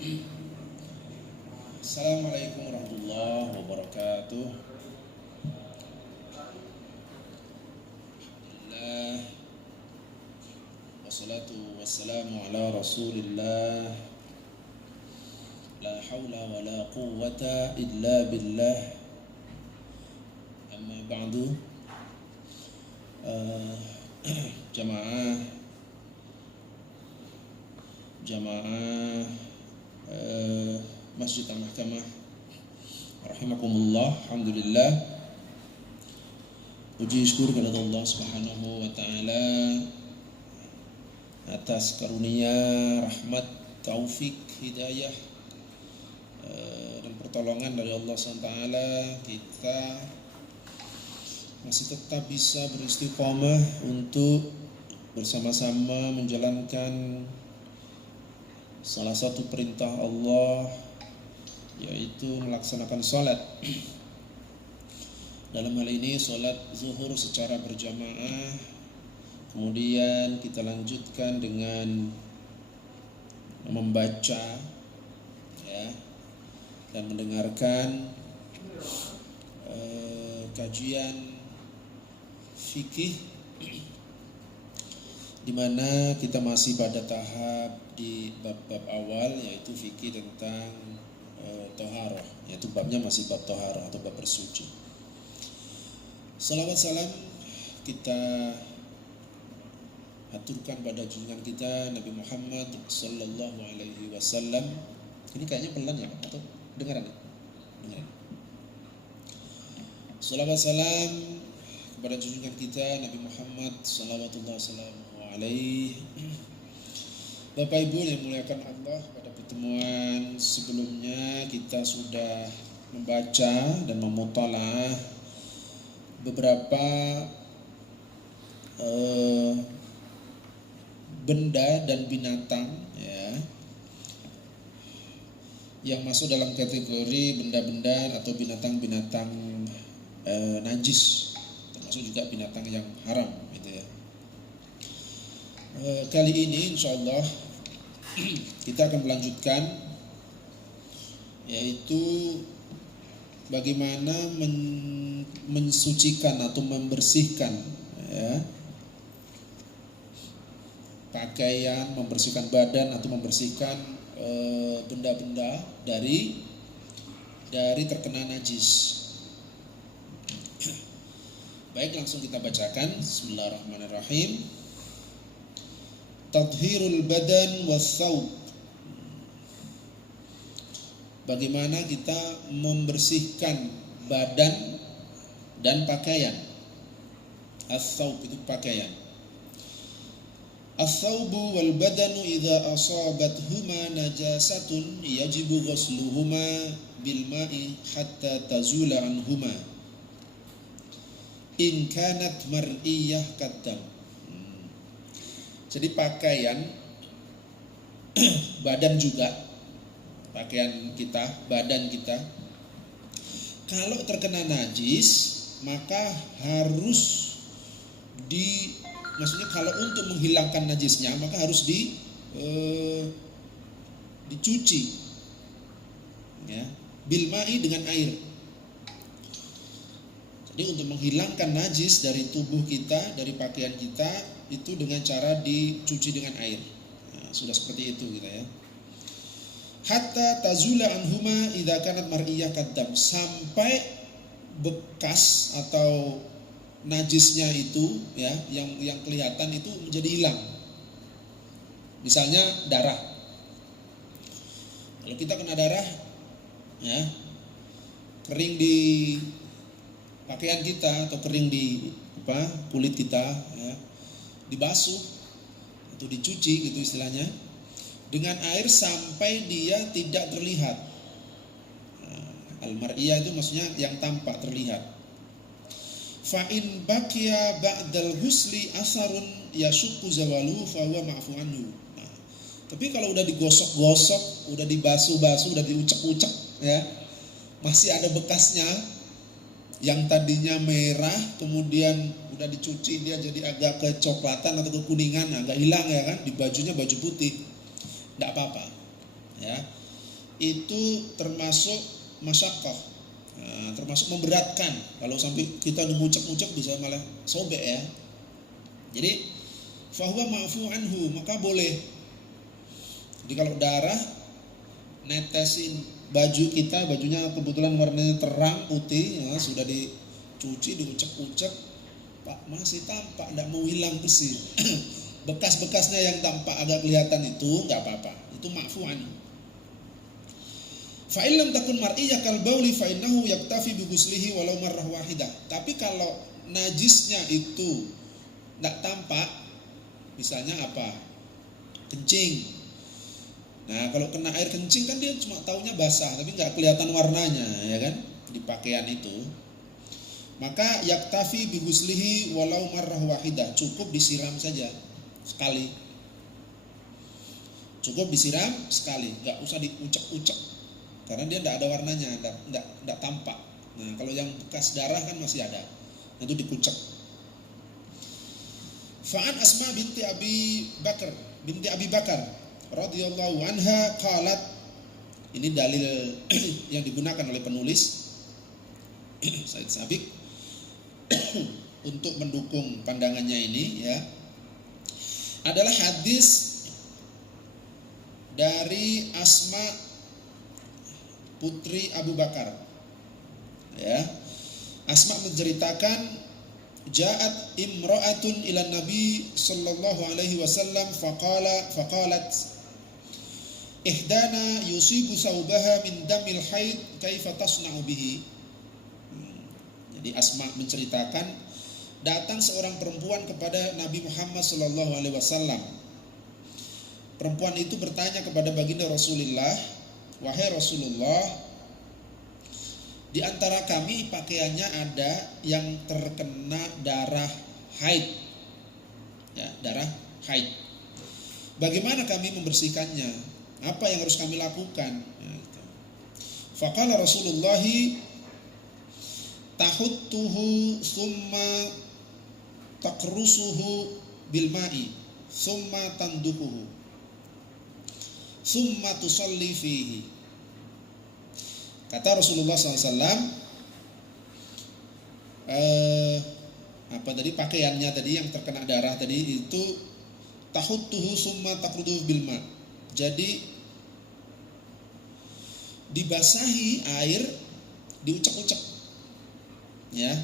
Assalamualaikum warahmatullahi wabarakatuh. Alhamdulillah, wassalatu wassalamu ala rasulillah. La hawla wa la quwwata illa billah. Amma ba'du. Jamaah Masjid Al-Mahkamah rahimakumullah. Alhamdulillah, puji syukur kepada Allah Subhanahu wa taala atas karunia, rahmat, taufik, hidayah dan pertolongan dari Allah SWT. Kita masih tetap bisa beristiqomah untuk bersama-sama menjalankan salah satu perintah Allah, yaitu melaksanakan sholat. Dalam hal ini sholat zuhur secara berjamaah. Kemudian kita lanjutkan dengan membaca dan mendengarkan kajian fikih, di mana kita masih pada tahap di bab-bab awal, yaitu fikih tentang toharoh, yaitu babnya masih bab toharoh atau bab bersuci. Salawat salam kita aturkan pada junjungan kita Nabi Muhammad sallallahu alaihi wasallam. Ini kayaknya pelan ya, atau dengaran? Dengaran. Salawat salam kepada junjungan kita Nabi Muhammad sallallahu alaihi. Bapak Ibu yang muliakan Allah, pada pertemuan sebelumnya kita sudah membaca dan memutalaah beberapa benda dan binatang yang masuk dalam kategori benda-benda atau binatang-binatang najis, termasuk juga binatang yang haram gitu ya. Kali ini insyaallah kita akan melanjutkan, yaitu bagaimana mensucikan atau membersihkan pakaian, membersihkan badan atau membersihkan benda-benda dari terkena najis. Baik, langsung kita bacakan. Bismillahirrahmanirrahim. Tathhirul badan was-saub. Bagaimana kita membersihkan badan dan pakaian. As-saub itu pakaian. As-saubu wal badanu idza asabathuma najasatun yajibu ghusluhuma bil ma'i hatta tazula anhuma in kanat mar'iyah kaddam. Jadi pakaian, badan juga, pakaian kita, badan kita, kalau terkena najis maka harus maksudnya kalau untuk menghilangkan najisnya maka harus dicuci, bilma'i dengan air. Jadi untuk menghilangkan najis dari tubuh kita, dari pakaian kita, itu dengan cara dicuci dengan air. Nah, sudah seperti itu gitu ya. Hatta tazula anhuma idza kanat mar'iyah kaddam, sampai bekas atau najisnya itu yang kelihatan itu menjadi hilang. Misalnya darah. Kalau kita kena darah kering di pakaian kita atau kering di kulit kita dibasuh atau dicuci gitu istilahnya dengan air sampai dia tidak terlihat. Al-mar'iyah itu maksudnya yang tampak, terlihat. Fa in baqiya ba'dal ghusli asarun yashukku zawalu fa huwa ma'fu anhu. Tapi kalau udah digosok-gosok, udah dibasuh-basuh, udah diucek-ucek masih ada bekasnya, yang tadinya merah kemudian udah dicuci dia jadi agak kecoklatan atau kekuningan, agak hilang kan, di bajunya baju putih, tidak apa-apa itu termasuk masyaqqah, termasuk memberatkan. Kalau sampai kita ngucek-ngucek bisa malah sobek ya. Jadi fahuwa ma'fu anhu, maka boleh. Jadi kalau darah netesin baju kita, bajunya kebetulan warnanya terang putih ya, sudah dicuci, diucek-ucek, Pak masih tampak, tidak mau hilang bersih. Bekas-bekasnya yang tampak agak kelihatan itu nggak apa-apa, itu ma'fu anhu. Fa in lam takun mar'iyya kal bauli fa innahu yaktafi bi ghuslihi walau marrah wahidah. Tapi kalau najisnya itu tidak tampak, misalnya apa? Kencing. Nah, kalau kena air kencing kan dia cuma taunya basah, tapi nggak kelihatan warnanya, ya kan? Di pakaian itu. Maka yaktafi bi ghuslihi walau marrah wahidah, cukup disiram saja sekali. Cukup disiram sekali, nggak usah diucek-ucek. Karena dia tidak ada warnanya, tidak tampak. Nah, kalau yang bekas darah kan masih ada, itu dikucek. Fa'an Asma binti Abi Bakar radhiyallahu anha qalat, ini dalil yang digunakan oleh penulis Said Sabiq untuk mendukung pandangannya ini ya, adalah hadis dari Asma putri Abu Bakar. Ya. Asma menceritakan, ja'at imra'atun ila Nabi sallallahu alaihi wasallam faqalat ihdana yusibu saubaha min damil haid kaifa tasna'u bihi. Jadi Asma menceritakan, datang seorang perempuan kepada Nabi Muhammad sallallahu alaihi wasallam. Perempuan itu bertanya kepada baginda Rasulullah, wahai Rasulullah, di antara kami pakaiannya ada yang terkena darah haid. Ya, darah haid. Bagaimana kami membersihkannya? Apa yang harus kami lakukan? Faqala Rasulullah, tahuttuhu summa takrusuhu bil ma'i summa tandukuhu summa tusalli fihi. Kata Rasulullah SAW, apa tadi pakaiannya tadi yang terkena darah tadi itu tahuttuhu summa takruduhu bil ma'. Jadi dibasahi air, diucek-ucek. Ya.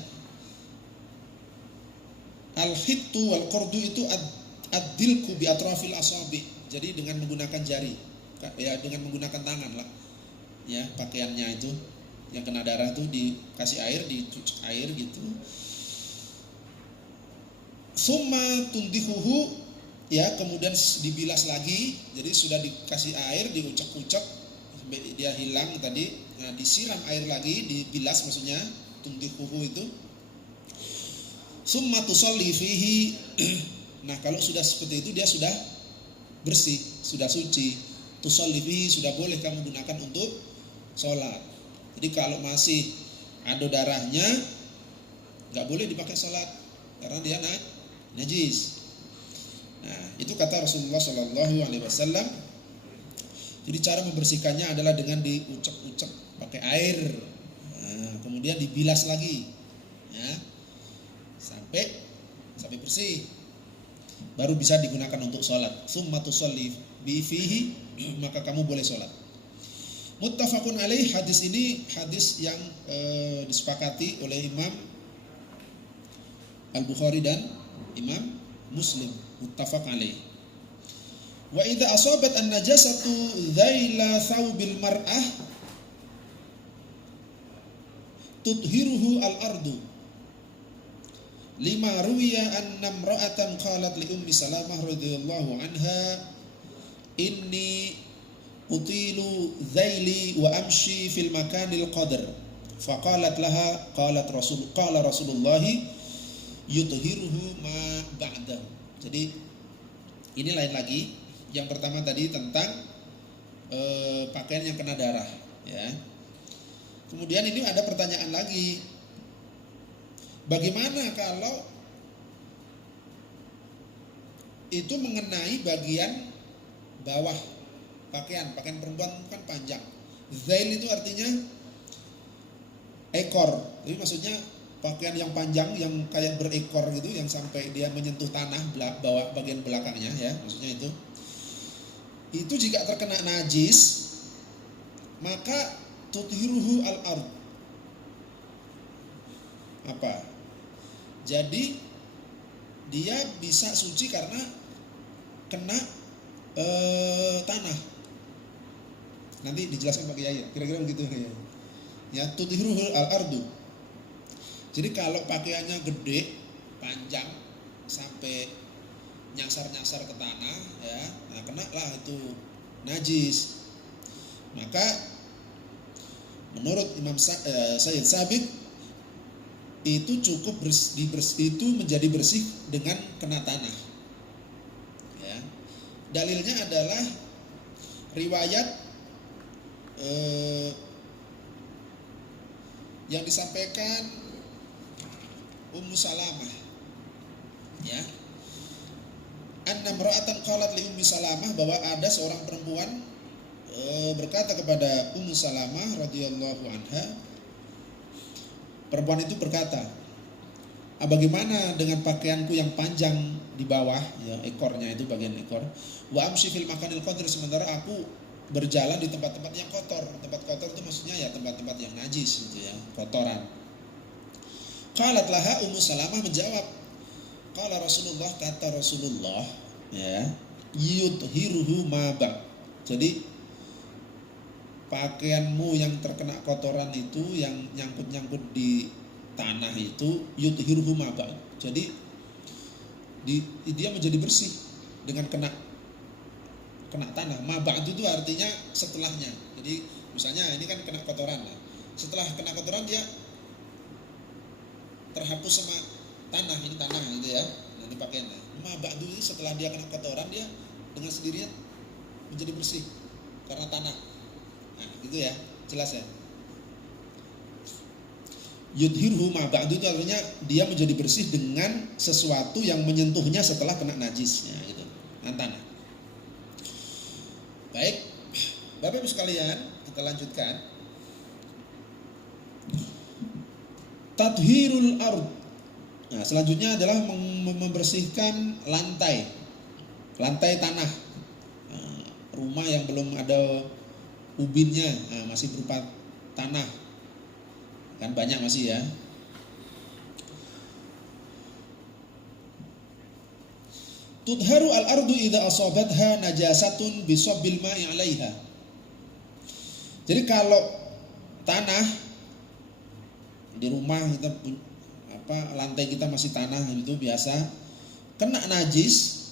Al-hittu wal qardu itu ad-dilku bi atrafil asabi. Jadi dengan menggunakan jari, ya dengan menggunakan tangan lah, ya pakaiannya itu yang kena darah tuh dikasih air, dicucuk air gitu. Summa tundihuhu, ya kemudian dibilas lagi. Jadi sudah dikasih air, diucek-ucek, dia hilang tadi. Nah, disiram air lagi, dibilas maksudnya tundihuhu itu. Summa tusalli fihi. Nah kalau sudah seperti itu dia sudah bersih, sudah suci. Tusalli fihi, sudah boleh kamu gunakan untuk sholat. Jadi kalau masih ada darahnya, nggak boleh dipakai sholat karena dia najis. Nah itu kata Rasulullah Shallallahu Alaihi Wasallam. Jadi cara membersihkannya adalah dengan diucek-ucek pakai air, nah, kemudian dibilas lagi, ya sampai bersih, baru bisa digunakan untuk sholat. Summa tusalli fihi, maka kamu boleh sholat. Muttafaqun alaih, hadis ini hadis yang disepakati oleh Imam Al-Bukhari dan Imam Muslim. Muttafaq alaih. Wa idza asabat an-najasatu dhaila thawbil mar'ah tudhiruhu al-ardu. Lima ruwiya anna imra'atan qalat li ummi Salamah radhiyallahu anha, inni utilu dhaili wa amshi fil makanil qadr. Faqalat laha qala Rasulullah yuthiruhu ma ba'dahu. Jadi ini lain lagi. Yang pertama tadi tentang pakaian yang kena darah, ya. Kemudian ini ada pertanyaan lagi. Bagaimana kalau itu mengenai bagian bawah pakaian perempuan kan panjang. Zail itu artinya ekor. Jadi maksudnya pakaian yang panjang yang kayak berekor gitu, yang sampai dia menyentuh tanah bawah bagian belakangnya ya, maksudnya itu. Itu jika terkena najis maka tuthiruhu al-ard. Apa? Jadi dia bisa suci karena kena tanah. Nanti dijelaskan pakai ayat. Kira-kira begitu ya. Ya, tuthiruhu al-ardu. Jadi kalau pakaiannya gede, panjang sampai nyasar-nyasar ke tanah ya, nah kena lah itu najis. Maka menurut Imam Sayyid Sabiq itu cukup itu menjadi bersih dengan kena tanah. Ya. Dalilnya adalah riwayat yang disampaikan Ummu Salamah, ya. Anna imra'atan qalat li Ummi Salamah, bahwa ada seorang perempuan berkata kepada Ummu Salamah radhiyallahu anha. Perempuan itu berkata, bagaimana dengan pakaianku yang panjang di bawah, ya, ekornya itu bagian ekor. Wa amshi fil makanil qadir, sementara aku berjalan di tempat-tempat yang kotor. Tempat kotor itu maksudnya ya tempat-tempat yang najis gitu ya, kotoran. Qalat laha, Ummu Salamah menjawab, qala Rasulullah, kata Rasulullah, ya, yuthiruhu ma ba'. Jadi pakaianmu yang terkena kotoran itu, yang nyangkut-nyangkut di tanah itu, yuthiruhu ma ba'. Jadi dia menjadi bersih dengan kena tanah. Ma ba'du itu artinya setelahnya. Jadi misalnya ini kan kena kotoran, nah, setelah kena kotoran dia terhapus sama tanah, ini tanah gitu ya, nanti pakaiannya. Ma ba'du itu setelah dia kena kotoran, dia dengan sendirinya menjadi bersih karena tanah. Nah, gitu ya, jelas ya. Yudhirhu ma ba'du itu artinya dia menjadi bersih dengan sesuatu yang menyentuhnya setelah kena najisnya gitu, dengan tanah. Baik, Bapak Ibu sekalian, kita lanjutkan. Tathhirul ard. Nah, selanjutnya adalah membersihkan lantai tanah. Nah, rumah yang belum ada ubinnya, nah, masih berupa tanah, kan banyak masih ya. Tudharu al-ardu idza asabatha najasatun bisabbil ma'i 'alaiha. Jadi kalau tanah di rumah kita lantai kita masih tanah itu biasa kena najis,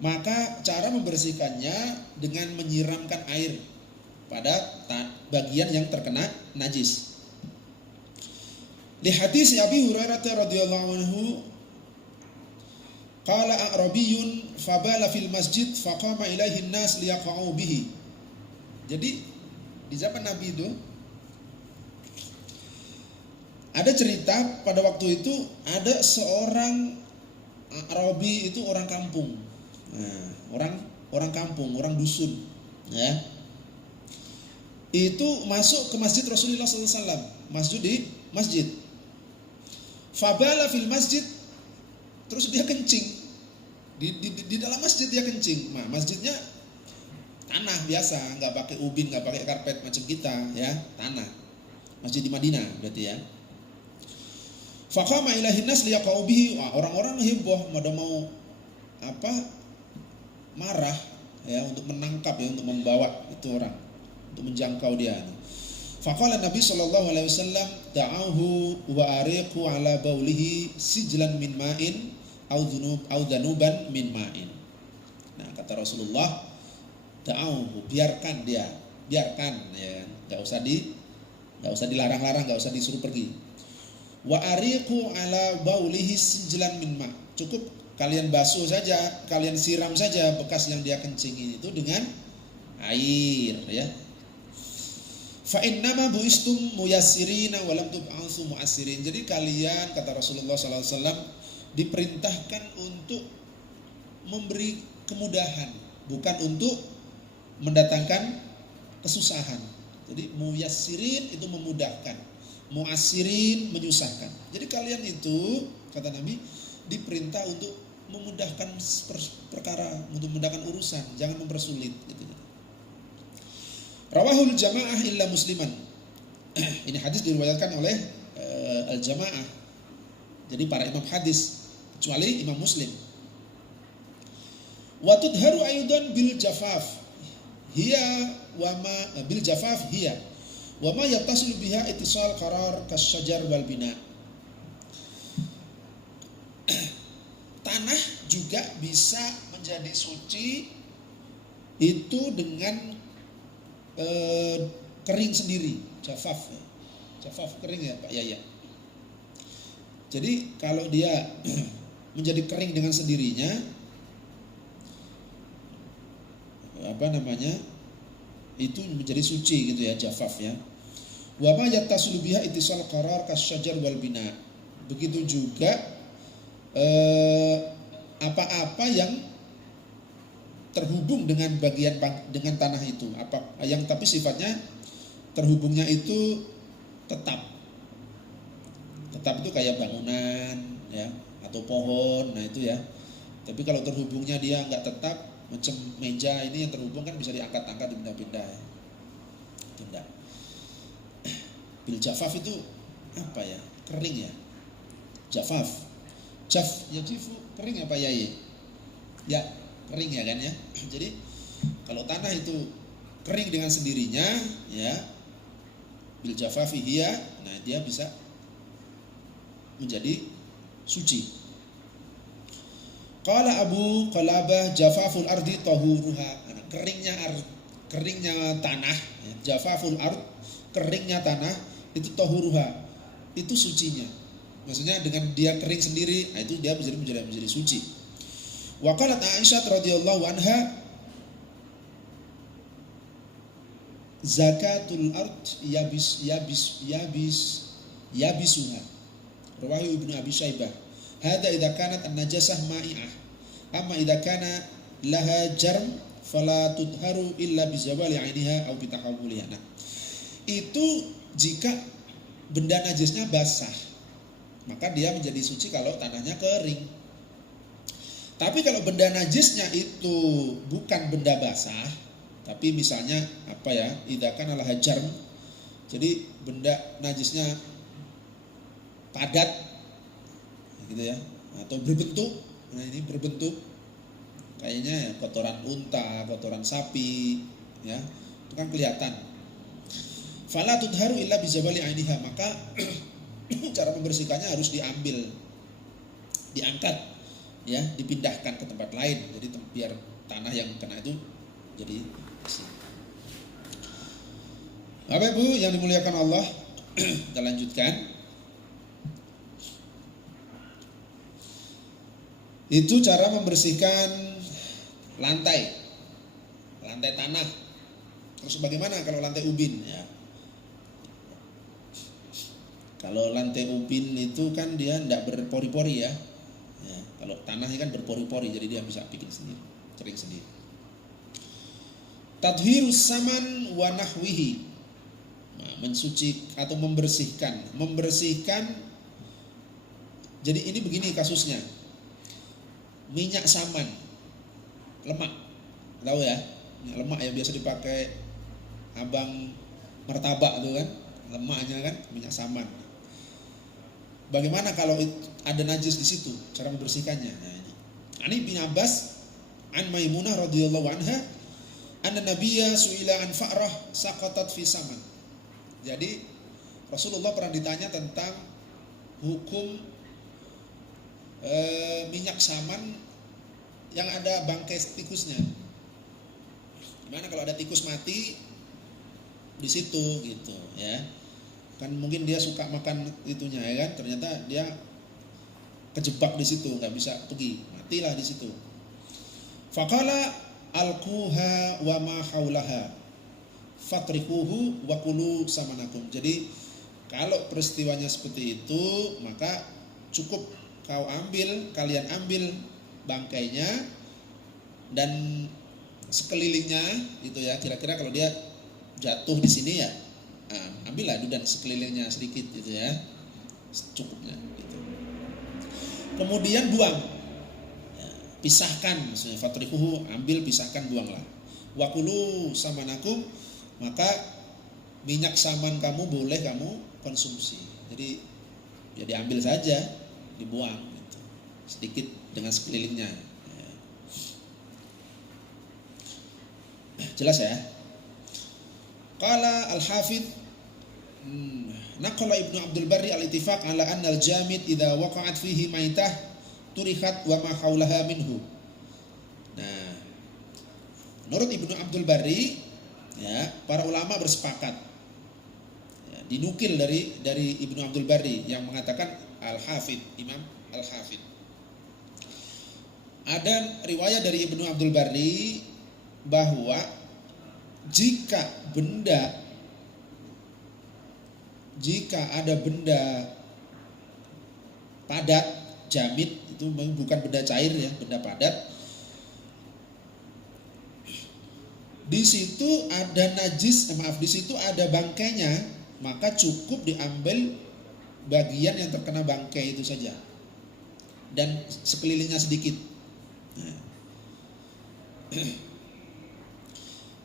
maka cara membersihkannya dengan menyiramkan air pada bagian yang terkena najis. Di hadis Abi Hurairah radhiyallahu anhu, qala a'rabiyyun fabala fil masjid faqama ilaihi an-nas liyaqa'u bihi. Jadi di zaman Nabi itu ada cerita, pada waktu itu ada seorang Arabi, itu orang kampung. Nah, orang kampung, orang dusun, ya. Itu masuk ke masjid Rasulullah SAW, masjid. Fabala fil masjid, terus dia kencing di dalam masjid, dia kencing. Nah, masjidnya tanah biasa, nggak pakai ubin, nggak pakai karpet macam kita, ya, tanah. Masjid di Madinah berarti ya. Faqama ilaihin nas liyaqau bihi. Orang-orang heboh, pada mau marah ya, untuk menangkap ya, untuk membawa itu orang, untuk menjangkau dia. Faqala Nabi sallallahu alaihi wasallam, da'ahu wa ariqu ala baulihi sijlan min ma'in au dhanuban min ma'in. Nah, kata Rasulullah, da'ahu, biarkan dia, ya, enggak usah dilarang-larang, enggak usah disuruh pergi. Wa ariqu ala baulihi sijlan min ma'. Cukup kalian basuh saja, kalian siram saja bekas yang dia kencing itu dengan air, ya. Fa innama buistum muyassirina wa lam tub'atsu mu'assirin. Jadi kalian, kata Rasulullah sallallahu alaihi wasallam, diperintahkan untuk memberi kemudahan, bukan untuk mendatangkan kesusahan. Jadi muyassirin itu memudahkan, mu'assirin menyusahkan. Jadi kalian itu, kata Nabi, diperintah untuk memudahkan perkara, untuk memudahkan urusan, jangan mempersulit gitu. Rawahul jamaah illa musliman. Ini hadis diriwayatkan oleh al-jamaah. Jadi para imam hadis kecuali Imam Muslim. Wa tudharu aydan bil jafaf. Hiya wa ma bil jafaf hiya wa ma yattasilu biha ittisal qarar kasyajar wal bina. Tanah juga bisa menjadi suci itu dengan kering sendiri, jafaf. Jafaf kering ya Pak Yaya. Jadi kalau dia menjadi kering dengan sendirinya, itu menjadi suci gitu ya, jafaf ya. Wa ma yattasilu biha ittisal qarar kasyajar wal bina. Begitu juga apa-apa yang terhubung dengan dengan tanah itu, apa yang tapi sifatnya terhubungnya itu tetap itu kayak bangunan ya atau pohon, nah itu ya. Tapi kalau terhubungnya dia nggak tetap, macam meja ini yang terhubung kan bisa diangkat-angkat, dipindah-pindah ya. Itu enggak. Bil jafaf itu apa ya? Kering ya. Jafaf. Yajifu kering apa ya? Ya, kering ya kan ya. Jadi kalau tanah itu kering dengan sendirinya ya, bil jafafi hiya, nah dia bisa menjadi suci. Qala Abu Qalabah jafaful ardi tahuruha. Keringnya tanah, jafaful ard, keringnya tanah itu tahuruha, itu sucinya. Maksudnya dengan dia kering sendiri, nah itu dia menjadi suci. Wa qalat Aisyah radhiyallahu anha zakatul ard yabisuha. Rawahu Ibnu Abi Syaibah. Hada idza kanat an-najasah ma'i'ah. Amma idza kana laha jarm fala tudharu illa bi zawali 'ainiha aw bi tahawuliha. Nah, itu jika benda najisnya basah, maka dia menjadi suci kalau tanahnya kering. Tapi kalau benda najisnya itu bukan benda basah, tapi misalnya apa ya, idza kana laha jarm, jadi benda najisnya padat gitu ya, atau berbentuk. Nah ini berbentuk kayaknya ya, kotoran unta, kotoran sapi ya, itu kan kelihatan. Fala tudharu illa bizabali ainiha, maka cara membersihkannya harus diangkat ya, dipindahkan ke tempat lain, jadi biar tanah yang kena itu jadi bersih. Bapak Ibu yang dimuliakan Allah, kita lanjutkan. Itu cara membersihkan lantai tanah. Terus bagaimana kalau lantai ubin ya? Kalau lantai ubin itu kan dia tidak berpori-pori ya. Kalau tanahnya kan berpori-pori, jadi dia bisa bikin sendiri, kering sendiri. Tadhirus saman wa nahwihi. Nah, mensuci atau membersihkan. Jadi ini begini kasusnya. Minyak saman, lemak, tahu ya? Lemak yang biasa dipakai abang martabak tuh kan, lemaknya kan minyak saman. Bagaimana kalau ada najis di situ? Cara membersihkannya. Nah ini. Ani bin Abbas an Maimunah radhiyallahu anha, anna Nabiyya su'ila an fa'rah saqatat fi saman. Jadi Rasulullah pernah ditanya tentang hukum minyak saman yang ada bangkai tikusnya. Gimana kalau ada tikus mati di situ gitu ya? Kan mungkin dia suka makan itunya ya kan? Ternyata dia kejebak di situ, nggak bisa pergi, matilah di situ. Faqala alquha wa ma haulaha fatriquhu wa kulu samanakum. Jadi kalau peristiwanya seperti itu, maka cukup kalian ambil bangkainya dan sekelilingnya gitu ya. Kira-kira kalau dia jatuh di sini ya, ambillah dudan sekelilingnya sedikit gitu ya, cukupnya gitu. Kemudian buang, ya, pisahkan, maksudnya fatrihuhu, ambil, pisahkan, buanglah. Wakulu samanakum, maka minyak saman kamu boleh kamu konsumsi. Jadi ya diambil saja, dibuang gitu, sedikit dengan sekelilingnya. Ya. Jelas ya? Qala al-Hafidh naqala Ibnu Abdul Barri al-ittifaq ala anna al-jamid idza waqa'at fihi maitah turihat wa ma haulaha minhu. Nah, menurut Ibnu Abdul Barri ya, para ulama bersepakat ya, dinukil dari Ibnu Abdul Barri yang mengatakan Al-Hafidh, Imam Al-Hafidh. Ada riwayat dari Ibnu Abdul Barri bahwa jika ada benda padat, jamid itu bukan benda cair ya, benda padat, di situ ada najis, di situ ada bangkainya, maka cukup diambil bagian yang terkena bangkai itu saja dan sekelilingnya sedikit.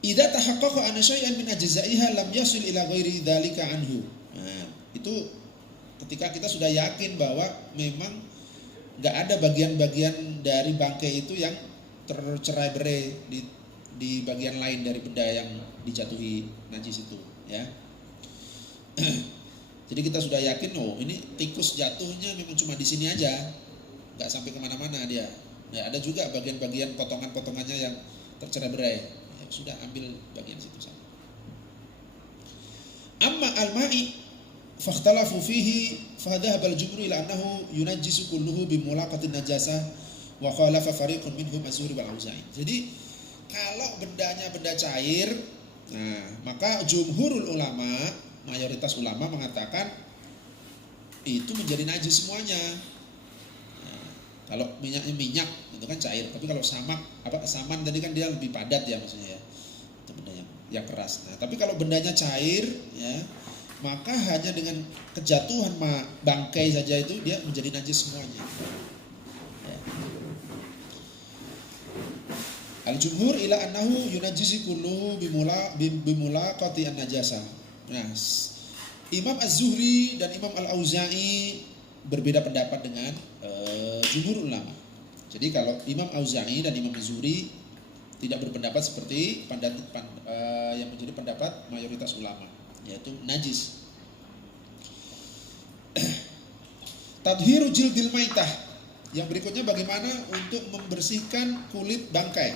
Idza tahaqqaqa anna syai'an min ajza'iha lam yasil ila ghairi dzalika anhu. Nah, itu ketika kita sudah yakin bahwa memang enggak ada bagian-bagian dari bangkai itu yang tercerai-berai di bagian lain dari benda yang dijatuhi najis itu, ya. Jadi kita sudah yakin, oh ini tikus jatuhnya memang cuma di sini aja, enggak sampai kemana-mana dia. Nah, ada juga bagian-bagian potongan-potongannya yang tercerai-berai. Sudah ambil bagian situ saja. Amma al-ma'i fakhtalafu fihi fadhahaba al-jumhur ila annahu yunajjisu kulluhu bi mulaqatin najasah wa khalafa fariqun minhum az-Zuhri wal Auza'i. Jadi kalau bendanya benda cair, nah maka jumhurul ulama, mayoritas ulama mengatakan itu menjadi najis semuanya. Nah, kalau minyaknya minyak itu kan cair, tapi kalau saman tadi kan dia lebih padat ya maksudnya ya. Itu benda yang keras. Nah, tapi kalau bendanya cair ya, maka hanya dengan kejatuhan bangkai saja itu dia menjadi najis semuanya. Ya. Al-jumhur ila annahu yunajjisi kulluhu bimulaqati an-najasah. Nah, Imam Az-Zuhri dan Imam Al-Auza'i berbeda pendapat dengan jumhur ulama. Jadi kalau Imam Auza'i dan Imam Az-Zuhri tidak berpendapat seperti yang menjadi pendapat mayoritas ulama, yaitu najis. Tadhiru jildil maitah. Yang berikutnya bagaimana untuk membersihkan kulit bangkai.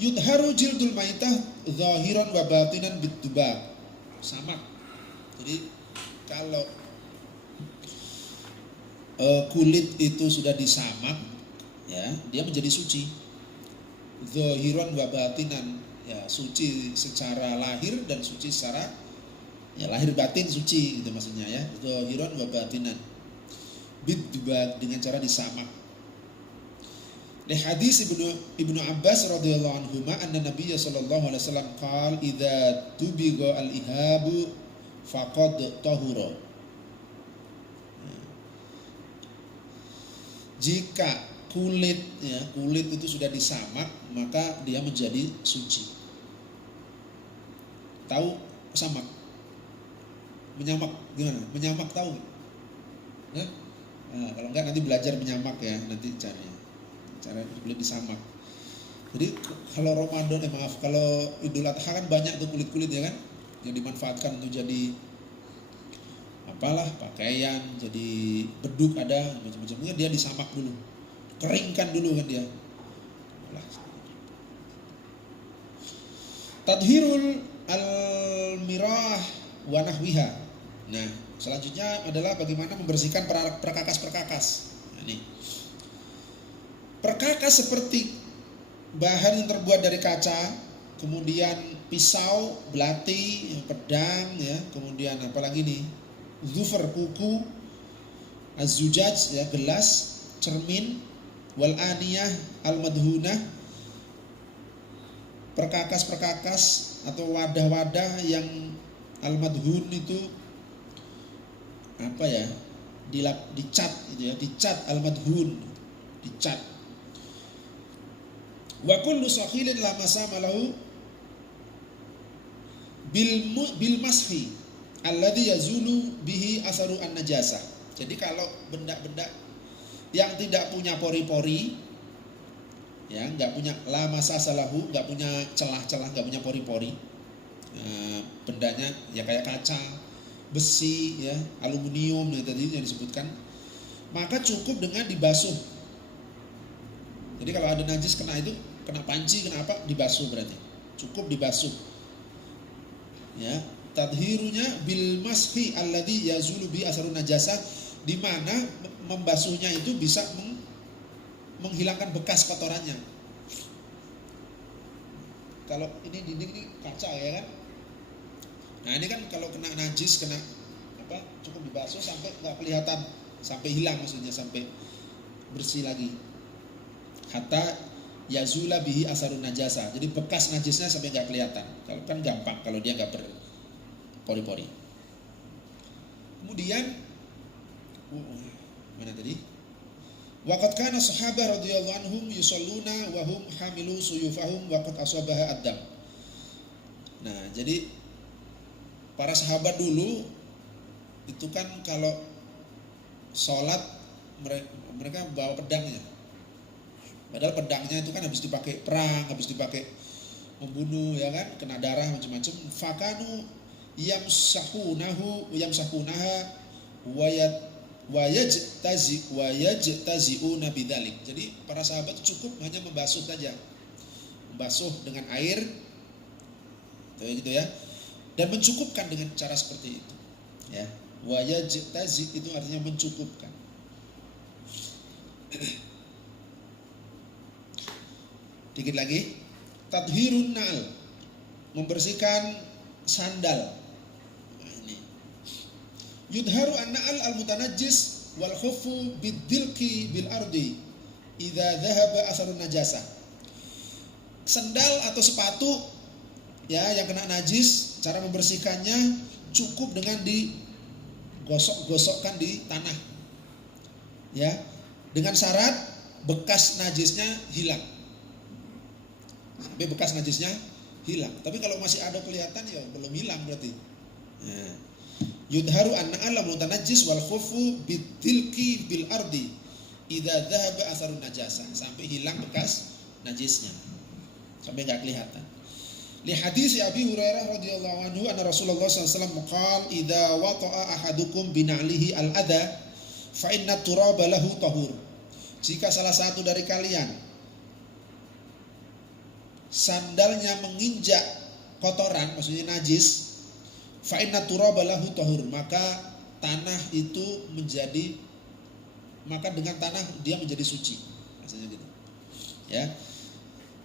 Yudharu jildul maitah zahiran wa batinan bid-dubab. Sama. Jadi kalau kulit itu sudah disamak ya, dia menjadi suci. Zahiran wa batinan, ya suci secara lahir dan suci secara ya lahir batin suci gitu maksudnya ya. Zahiran wa batinan bid-dubab, dengan cara disamak. Di hadis Ibnu Abbas radhiyallahu anhu anna Nabiy sallallahu alaihi wasallam qala idza tubiga al-ihabu faqad tahura. Jika kulit itu sudah disamak, maka dia menjadi suci. Tahu samak? Menyamak gimana? Menyamak tahu? Nah, kalau enggak nanti belajar menyamak ya, nanti cara kulit disamak. Jadi kalau Ramadan kalau Idul Adha kan banyak tuh kulit-kulit ya kan, yang dimanfaatkan untuk jadi apalah pakaian, jadi beduk ada macam-macamnya, dia disamak dulu, keringkan dulu kan dia. Tadhirul al-mirah wa nahwiha. Nah, selanjutnya adalah bagaimana membersihkan perkakas-perkakas. Nah, ini perkakas seperti bahan yang terbuat dari kaca, kemudian pisau, belati, pedang ya, kemudian apalagi nih, zufar kuku, az-zujaj ya gelas, cermin, wal aniyah al-madhunah, perkakas-perkakas atau wadah-wadah yang al-madhun itu apa ya, dicat gitu ya, dicat al-madhun, dicat. Wa kullu sakhilin la masama lahu bil mashi alladhi yazulu bihi asaru an-najasah. Jadi kalau benda-benda yang tidak punya pori-pori, ya, nggak punya la masasalahu, nggak punya celah-celah, nggak punya pori-pori, bendanya ya kayak kaca, besi, ya, aluminium yang tadi yang disebutkan, maka cukup dengan dibasuh. Jadi kalau ada najis kena itu, kena panci, kena apa, dibasuh berarti. Cukup dibasuh. Ya, tadhirunya bil mashi alladhi yazulu bi asarun najasah, di mana membasuhnya itu bisa menghilangkan bekas kotorannya. Kalau ini dinding ini kaca ya kan. Nah ini kan kalau kena najis, kena apa, cukup dibasuh sampai nggak kelihatan, sampai hilang, maksudnya sampai bersih lagi. Hatta yazula bihi asarun najasa. Jadi bekas najisnya sampai nggak kelihatan. Kalau kan gampang kalau dia nggak berpori-pori. Kemudian mana tadi? Waqad kana sahabah radhiyallahu anhum yusalluna wa hum hamilu suyufahum wa qad asabaha ad-dam. Nah, jadi para sahabat dulu itu kan kalau sholat mereka bawa pedangnya. Padahal pedangnya itu kan habis dipakai perang, habis dipakai membunuh, ya kan, kena darah macam-macam. Fakanu yamsahunaha wayajtazi'una bidzalik. Jadi para sahabat cukup hanya membasuh saja. Membasuh dengan air, gitu ya. Dan mencukupkan dengan cara seperti itu. Ya. Wayajtazi itu artinya mencukupkan. Dikit lagi. Tadhirun na'al, membersihkan sandal. Nah, ini. Yudharu an-na'al al-mutanajjis wal khuffu bid-dilki bil ardi idza dhahaba asarun najasah. Sandal atau sepatu, ya, yang kena najis, cara membersihkannya cukup dengan digosok-gosokkan di tanah. Ya, dengan syarat bekas najisnya hilang. Sampai bekas najisnya hilang. Tapi kalau masih ada kelihatan, ya belum hilang berarti. Nah, yudharu an-na'al mutanajjis wal khufu bitilki bil ardi idza dhahaba asarun najasah, sampai hilang bekas najisnya, sampai enggak kelihatan. Li hadis Abi Hurairah radhiyallahu anhu anna Rasulullah sallallahu alaihi wasallam qala idza wata'a ahadukum bina'lihi al-adha fa inna turaba lahu tahur. Jika salah satu dari kalian sandalnya menginjak kotoran, maksudnya najis, fa inna turaba lahu tahur, maka tanah itu menjadi, maka dengan tanah dia menjadi suci, maksudnya gitu. Ya.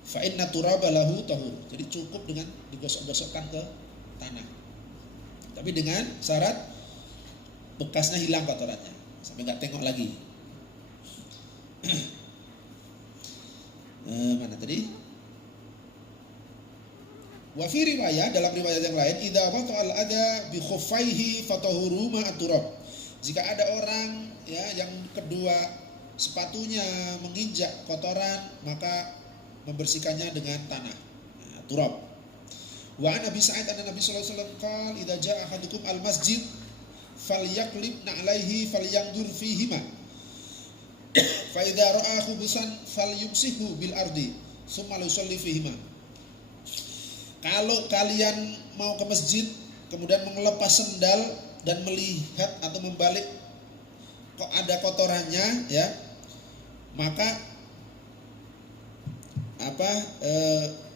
Fa inna turaba lahu tahur. Jadi cukup dengan digosok-gosokkan ke tanah. Tapi dengan syarat bekasnya hilang kotorannya, sampai enggak tengok lagi. Mana tadi? Wa fi riwayat, dalam riwayat yang lain, idza wata'al adha bi khuffaihi fatahuru ma at-turab. Jika ada orang, ya, yang kedua sepatunya menginjak kotoran, maka membersihkannya dengan tanah, turab. Wa an Abi Sa'id anna Nabi sallallahu alaihi wasallam qala idza jaa ahadukum al-masjid falyaklib na'laihi falyandur fihima fa idza ra'a khubusan falyumsihu bil ardi tsumma yusalli fihima. Kalau kalian mau ke masjid kemudian melepas sendal dan melihat atau membalik kok ada kotorannya, ya, maka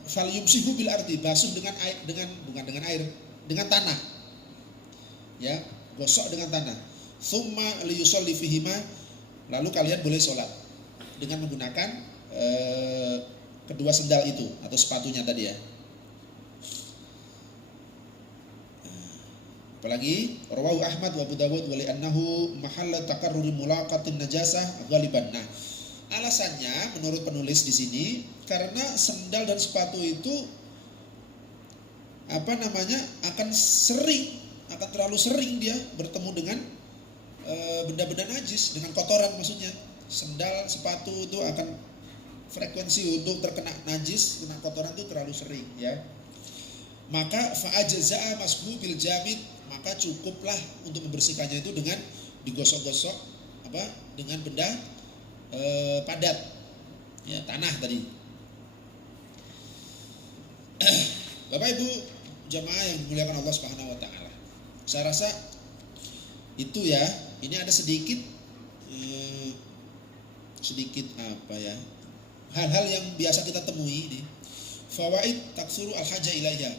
falyumsihu bil ardi, basuh dengan air, bukan dengan air, dengan tanah. Ya, gosok dengan tanah. Tsumma liyusalli fihima, lalu kalian boleh sholat dengan menggunakan kedua sendal itu atau sepatunya tadi, ya. Apalagi rawahu Ahmad wa Abu Dawud wa li'annahu mahalla takarruri mulaqatin najasah ghaliban. Nah, alasannya menurut penulis di sini karena sendal dan sepatu itu akan terlalu sering dia bertemu dengan benda-benda najis, dengan kotoran maksudnya. Sendal, sepatu itu akan frekuensi untuk terkena najis, kena kotoran itu terlalu sering ya. Maka fa'ajza'a mashu bil jamid, maka cukuplah untuk membersihkannya itu dengan digosok-gosok dengan benda padat ya, tanah tadi. Bapak Ibu jamaah yang dimuliakan Allah Subhanahu wa taala. Saya rasa itu ya. Ini ada sedikit hal-hal yang biasa kita temui ini. Fawaid taksuru al-haja ilaiha.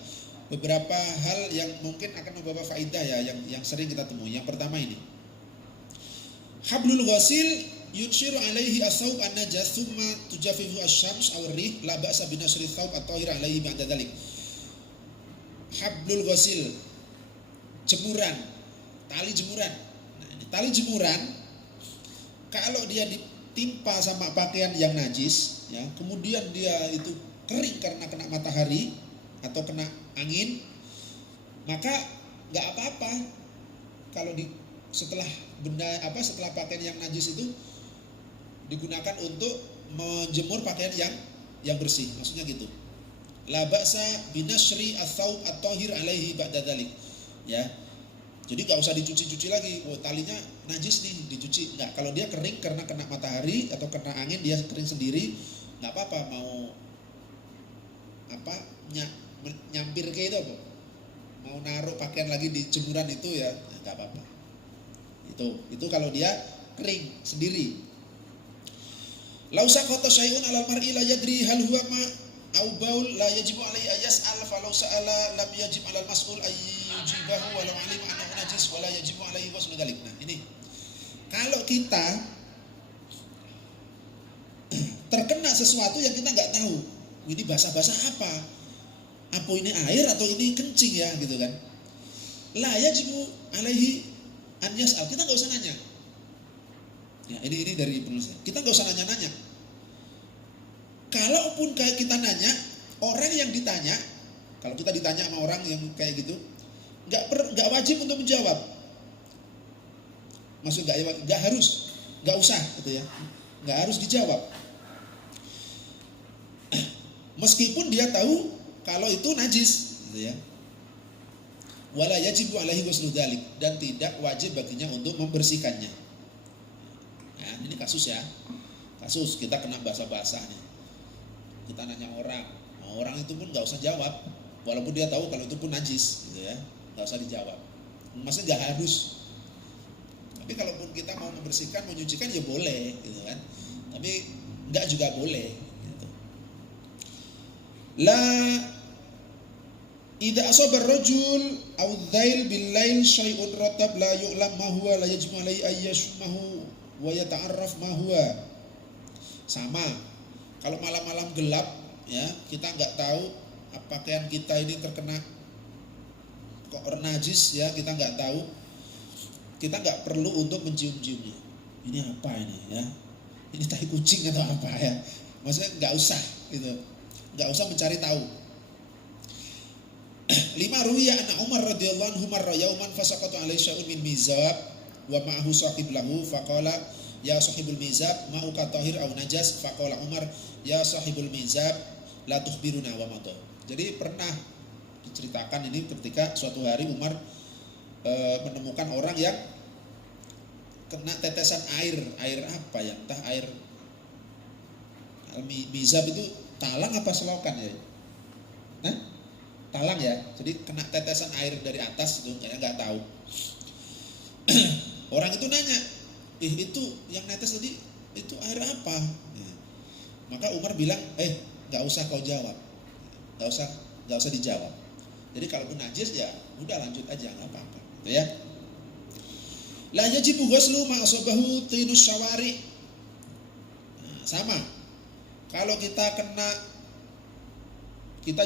Beberapa hal yang mungkin akan membawa faidah ya, yang sering kita temui. Yang pertama ini. Hablul ghasil yunshiru alaihi as-sawb an-najas thumma tujafifu asy-syams aw ar-rih la ba'sa bi nasri thawb at-tahir alaihi ba'da dzalik. Hablul ghasil, jemuran, tali jemuran. Nah, ini tali jemuran kalau dia ditimpa sama pakaian yang najis ya, kemudian dia itu kering karena kena matahari atau kena angin, maka nggak apa-apa kalau setelah pakaian yang najis itu digunakan untuk menjemur pakaian yang bersih, maksudnya gitu. La ba'sa binashri ats-tsaub at-tahir alaihi ba'da dzalik. Ya. Jadi enggak usah dicuci-cuci lagi. Oh, talinya najis nih, dicuci. Enggak, kalau dia kering karena kena matahari atau kena angin, dia kering sendiri, enggak apa-apa. Mau nyampir kayak itu apa? Mau naruh pakaian lagi di jemuran itu ya, enggak apa-apa. Itu kalau dia kering sendiri. Lau saqata syai'un 'alal mar'i la yadri hal huwa ma au baul la yajibu alaihi ayas'al falau sa'ala lam yajib 'alal mas'ul ayyujibahu walau 'alima annahu najis wala yajibu alaihi ghuslu dzalik. Nah, ini kalau kita terkena sesuatu yang kita enggak tahu, ini basah-basah apa ini air atau ini kencing ya gitu kan. La yajibu alaihi an yas'al, kita enggak usah nanya. Ya, ini dari penulis. Kita enggak usah nanya-nanya. Kalaupun kayak kita nanya, orang yang ditanya, kalau kita ditanya sama orang yang kayak gitu, nggak wajib untuk menjawab. Maksud nggak harus, nggak usah gitu ya, nggak harus dijawab. Meskipun dia tahu kalau itu najis, gitu ya. Wala yajibu alaihi ghuslu dzalik, dan tidak wajib baginya untuk membersihkannya. Ya, ini kasus ya, kasus kita kena basah-basah nih. Kita nanya orang itu pun nggak usah jawab, walaupun dia tahu kalau itu pun najis, gitu ya, nggak usah dijawab. Maksudnya nggak harus. Tapi kalaupun kita mau membersihkan, menyucikan ya boleh, gitu kan. Tapi nggak juga boleh. Gitu. La idza asaba ar-rajul aw dhail bil lail syai'un ratab la yu'lam ma huwa la yajibu alaihi ayyashmahu wa yata'arraf ma huwa. Sama. Kalau malam-malam gelap ya, kita nggak tahu pakaian kita ini terkena najis ya, kita nggak tahu, kita nggak perlu untuk mencium-ciumnya. Ini apa ini ya? Ini tahi kucing atau apa ya? Maksudnya nggak usah gitu, nggak usah mencari tahu. 5 ruwiya anna Umar radhiyallahu anhu marra yauman fasaqata alaihi syai'un min mizab wa ma'ahu sahib lahu faqala ya sahibul mizab ma'uka tahir aw najas, faqala Umar ya sahibul mizab la tukhbiruna wa madha. Jadi pernah diceritakan ini ketika suatu hari Umar menemukan orang yang kena tetesan air apa ya, entah air mizab itu talang apa selokan ya? Nah, talang ya. Jadi kena tetesan air dari atas itu, kayaknya nggak tahu. Orang itu nanya, itu yang netes tadi itu air apa? Maka Umar bilang, nggak usah kau jawab, nggak usah dijawab. Jadi kalaupun najis ya udah lanjut aja, nggak apa-apa, gitu ya. La yajibu ghuslu ma asabahu tinus syawari. Sama, kalau kita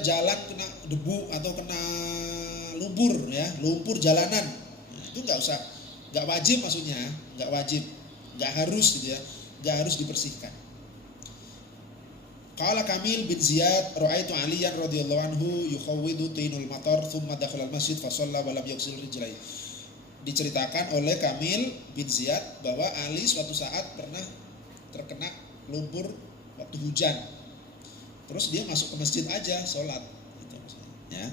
jalan kena debu atau kena lumpur jalanan, itu nggak wajib maksudnya, nggak harus gitu ya, nggak harus dibersihkan. Qala Kamil bin Ziyad ra'aitu Aliyan radhiyallahu anhu yukhawwidu tinul matar thumma dakhala al-masjid fa shalla wa lam yaghsil rijlaihi. Diceritakan oleh Kamil bin Ziyad bahwa Ali suatu saat pernah terkena lumpur waktu hujan. Terus dia masuk ke masjid aja sholat gitu, ya,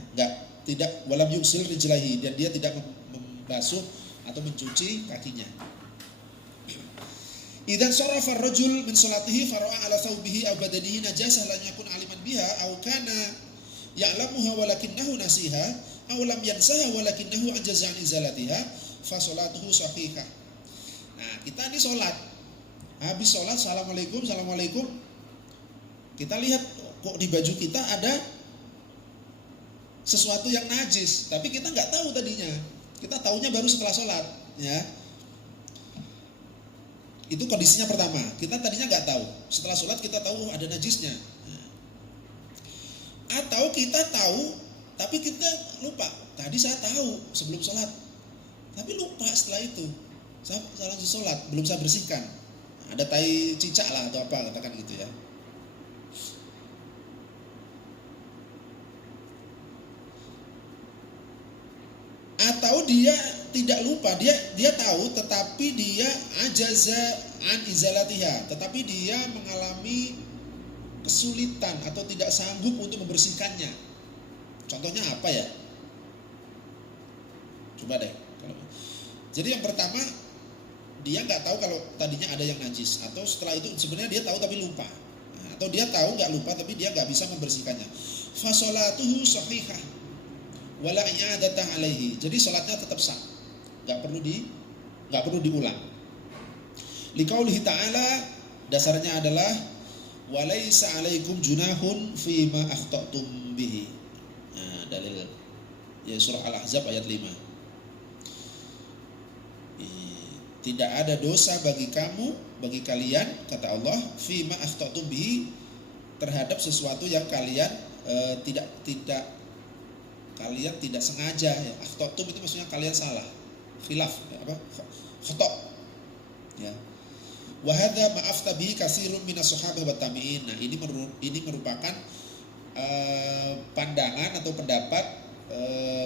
tidak walam yughsil rijlaihi, dan dia tidak membasuh atau mencuci kakinya. Idzan sarafa ar-rajul min salatihi fara'a ala thawbihi aw badanihi najasah lam yakun aliman biha aw kana ya'lamuha walakinnahu nasiha aw lam yansaha walakinnahu ajaza an izalatiha fa salatuhu sahihah. Nah, kita ini sholat. Habis sholat assalamualaikum, kita lihat kok di baju kita ada sesuatu yang najis, tapi kita nggak tahu tadinya. Kita tahunya baru setelah sholat, ya. Itu kondisinya pertama. Kita tadinya nggak tahu. Setelah sholat kita tahu ada najisnya. Atau kita tahu, tapi kita lupa. Tadi saya tahu sebelum sholat, tapi lupa setelah itu. Saya lanjut sholat, belum saya bersihkan. Ada tai cicak lah atau apa, katakan gitu ya. Atau dia tidak lupa, dia tahu tetapi dia ajaza an izalatiha, tetapi dia mengalami kesulitan atau tidak sanggup untuk membersihkannya. Contohnya apa ya? Coba deh. Jadi yang pertama, dia nggak tahu kalau tadinya ada yang najis, atau setelah itu sebenarnya dia tahu tapi lupa, atau dia tahu nggak lupa tapi dia nggak bisa membersihkannya. Fasolatuhu sahihah wala i'adatah alaihi. Jadi salatnya tetap sah, nggak perlu diulang. Liqaulihi ta'ala, dasarnya adalah walaisa alaikum junahun fima akhtatum bihi. Nah, dalil ya surah Al-Ahzab ayat 5. Tidak ada dosa bagi kalian, kata Allah, fima akhtatum bihi, terhadap sesuatu yang kalian tidak sengaja, ya. Akhtatum itu maksudnya kalian salah, khilaf, ya, apa? Khata. Ya. Wa hadza ma'afta bihi katsirun minas sahabah wa tabi'in. Nah, ini merupakan pandangan atau pendapat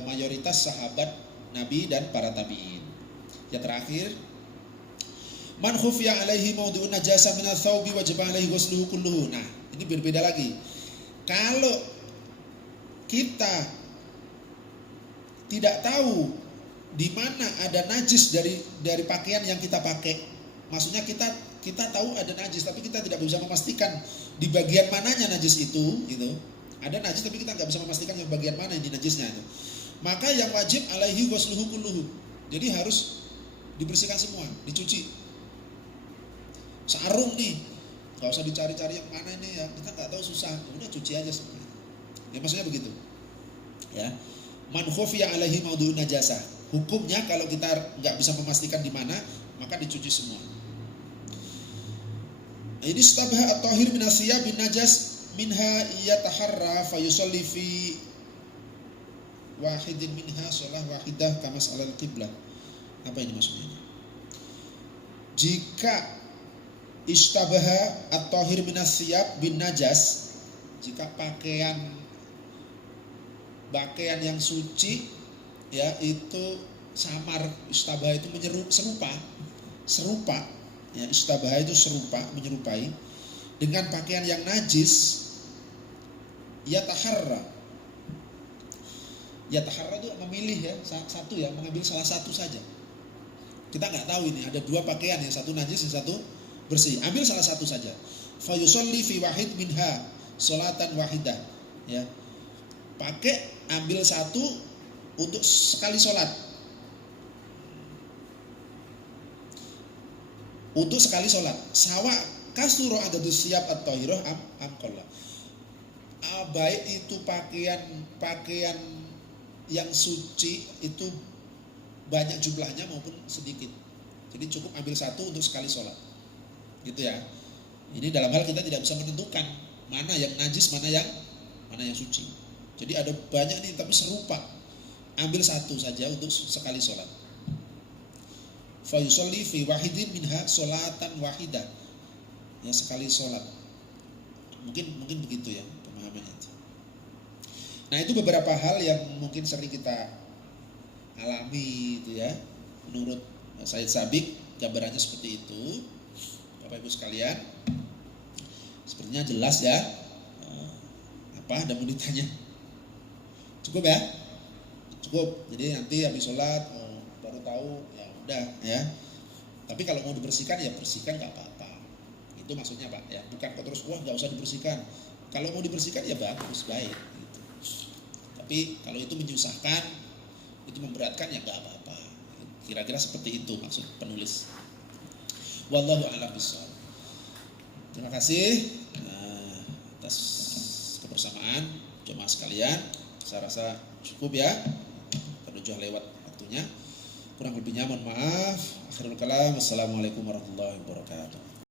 mayoritas sahabat Nabi dan para tabi'in. Yang terakhir, man khufiya alaihi mawdu'un najasa min ats-tsaubi wajib alaihi ghusluhu kulluhu. Nah, ini berbeda lagi. Kalau kita tidak tahu di mana ada najis dari pakaian yang kita pakai, maksudnya kita tahu ada najis tapi kita tidak bisa memastikan di bagian mananya najis itu, gitu. Ada najis tapi kita nggak bisa memastikan yang bagian mana yang najisnya itu. Maka yang wajib alaihi ghusluhu kulluhu. Jadi harus dibersihkan semua, dicuci. Sarung nih, nggak usah dicari-cari yang mana ini ya, kita nggak tahu, susah, udah cuci aja semuanya. Ya maksudnya begitu. Ya, man khufiya alaihi mawdu'un najasa. Hukumnya kalau kita nggak bisa memastikan di mana, maka dicuci semua. Ini istabha at-tahir min asyab bin najas minha yataharra fa yusalli fi wahidin minha shalah wahidah kama salal qiblah. Apa ini maksudnya? Jika istabaha at-tahir min asyab bin najas, jika pakaian yang suci ya itu samar, istabah itu serupa ya, istabah itu serupa, menyerupai dengan pakaian yang najis, yataharra itu memilih ya, satu ya, mengambil salah satu saja. Kita nggak tahu ini ada dua pakaian, yang satu najis, yang satu bersih, ambil salah satu saja. Fa yusalli fi wahid minha sholatan wahidah, ya, ambil satu untuk sekali sholat, sawa kasuro adadus siap at-tahirah am qalla. Baik itu pakaian yang suci itu banyak jumlahnya maupun sedikit, jadi cukup ambil satu untuk sekali sholat, gitu ya. Ini dalam hal kita tidak bisa menentukan mana yang najis, mana yang suci. Jadi ada banyak nih tapi serupa, ambil satu saja untuk sekali sholat. Fa yusalli fi wahidin minha sholatan wahidah, ya, sekali sholat. Mungkin begitu ya pemahamannya itu. Nah, itu beberapa hal yang mungkin sering kita alami itu ya. Menurut Said Sabiq gambarannya seperti itu. Bapak Ibu sekalian, sepertinya jelas ya. Apa ada mau ditanya? Cukup ya? Cukup. Jadi nanti habis sholat baru tahu ya udah ya. Tapi kalau mau dibersihkan ya bersihkan, nggak apa-apa. Itu maksudnya Pak ya. Bukan kok terus wah nggak usah dibersihkan. Kalau mau dibersihkan ya bagus, baik. Gitu. Tapi kalau itu menyusahkan, itu memberatkan ya nggak apa-apa. Kira-kira seperti itu maksud penulis. Wallahu a'lam bishawab. Terima kasih atas kebersamaan jemaah sekalian. Saya rasa cukup ya. Sudah lewat waktunya. Kurang lebihnya mohon maaf. Akhirul kalam. Wassalamualaikum warahmatullahi wabarakatuh.